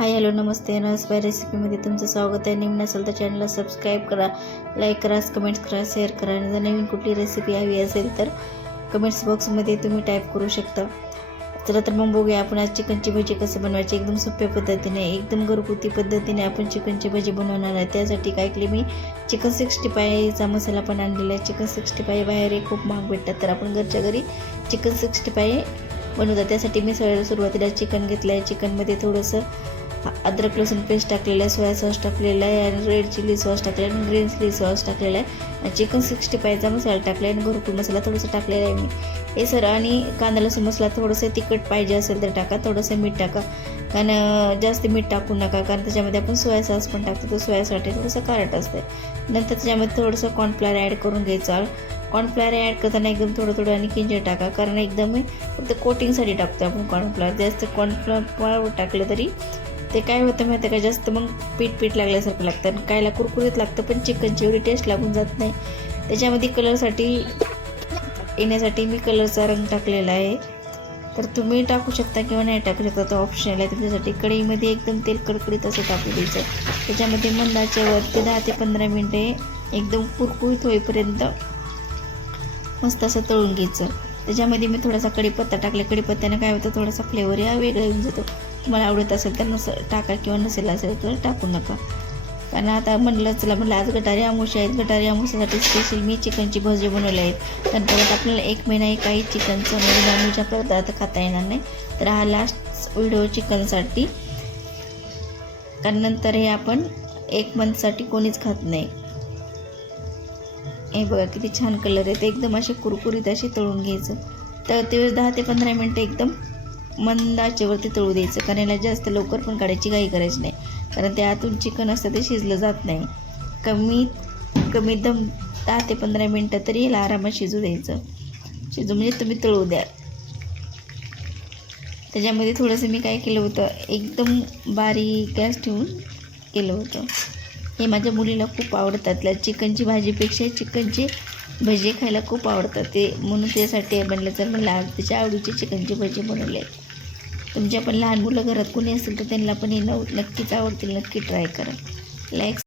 Hi hello नमस्ते. नमस्कार रेसिपीमध्ये तुमचं स्वागत आहे. नवीन असेल तर चॅनलला सबस्क्राईब करा लाईक करा कमेंट्स करा शेअर करा. आणि जर नवीन कुठली रेसिपी हवी असेल तर कमेंट्स बॉक्समध्ये तुम्ही टाईप करू शकता. चला तर मग बघूया आपण आज चिकनची भजी कसं बनवायची. एकदम सोप्या पद्धतीने एकदम घरगुती पद्धतीने आपण चिकनची भजी बनवणार आहे. त्यासाठी काय केले मी चिकन सिक्स्टी फायचा मसाला पण आणलेला आहे. चिकन सिक्स्टी फाय बाहेर खूप महाग भेटतात तर आपण घरच्या घरी चिकन सिक्स्टी फाय बनवतात. त्यासाठी मी सगळ्या सुरुवातीला चिकन घेतलं आहे चिकनमध्ये थोडंसं अद्रक लसूण पेस्ट टाकलेलं आहे सोया सॉस टाकलेला आहे आणि रेड चिली सॉस टाकलेला आहे आणि ग्रीन चिली सॉस टाकलेला आहे. आणि चिकन सिक्स्टी फायचा मसाला टाकला आहे आणि घरकुल मसाला थोडंसं टाकलेला आहे मी. हे सर आणि कांदा लसूण मसाला थोडंसं तिखट पाहिजे असेल तर टाका थोडंसं मीठ टाका. कारण जास्त मीठ टाकू नका कारण त्याच्यामध्ये आपण सोया सॉस पण टाकतो तर सोयासाठी थोडंसं कारट असते नंतर त्याच्यामध्ये थोडंसं कॉर्नफ्लावर ॲड करून घ्यायचं. कॉर्नफ्लावर ॲड करताना एकदम थोडं थोडं आणि किंजर टाका कारण एकदम फक्त कोटिंगसाठी टाकतो आपण कॉर्नफ्लावर जास्त कॉर्नफ्लावर टाकलं तरी ते काय होतं माहिती आहे का? जास्त मग पीठ पीठ लागल्यासारखं लागतं आणि कायला कुरकुरीत लागतं पण चिकनची एवढी टेस्ट लागून जात नाही. त्याच्यामध्ये कलरसाठी येण्यासाठी मी कलरचा रंग टाकलेला आहे. तर तुम्ही टाकू शकता किंवा नाही टाकू शकता तो ऑप्शनल आहे तुमच्यासाठी. कढईमध्ये एकदम तेल कडकडीत असं टाकू द्यायचं. त्याच्यामध्ये मंदाच्या वर ते दहा ते पंधरा मिनटे एकदम कुरकुरीत होईपर्यंत मस्त असं तळून घ्यायचं. त्याच्यामध्ये मी थोडासा कढीपत्ता टाकला कढीपत्त्याने काय होतं थोडासा फ्लेवर या वेगळा येऊन जातो. तुम्हाला आवडत असेल तर नस टाका किंवा नसेल असेल तर टाकू नका. कारण आता म्हणलं चला म्हणलं आज गटारी आमुष आहेत. गटारी आमुषासाठी स्पेशल मी चिकनची भजी बनवली आहेत कारण परत आपल्याला एक महिना काही चिकनचं म्हणजे नॉनव्हेजचा पदार्थ खाता येणार नाही. तर हा लास्ट व्हिडिओ चिकनसाठी. कारण नंतर हे आपण एक मंथसाठी कोणीच खात नाही. हे बघा किती छान कलर आहे ते एकदम असे कुरकुरीत असे तळून घ्यायचं. तर ते दहा ते पंधरा मिनटं एकदम मंद आचेवरती तळू द्यायचं. कारण याला जास्त लवकर पण काढायची घाई करायची नाही. कारण ते आतून चिकन असतं ते शिजलं जात नाही. कमी कमी दम दहा ते पंधरा मिनटं तरी याला आरामात शिजू द्यायचं. शिजू म्हणजे तुम्ही तळू द्या त्याच्यामध्ये थोडंसं मी काय केलं होतं एकदम बारीक गॅस ठेवून केलं होतं. हे माझ्या मुलीला खूप आवडतात. चिकनची भाजीपेक्षा चिकनची भजी खायला खूप आवडतात. ते म्हणून त्यासाठी बनलं तर मला आज त्याच्या आवडीची चिकनची भजी बनवली. आहे तुमच्या पण लहान मुलं घरात कोणी असेल तर त्यांना पण हे नक्कीच आवडतील. नक्की ट्राय करा. लाईक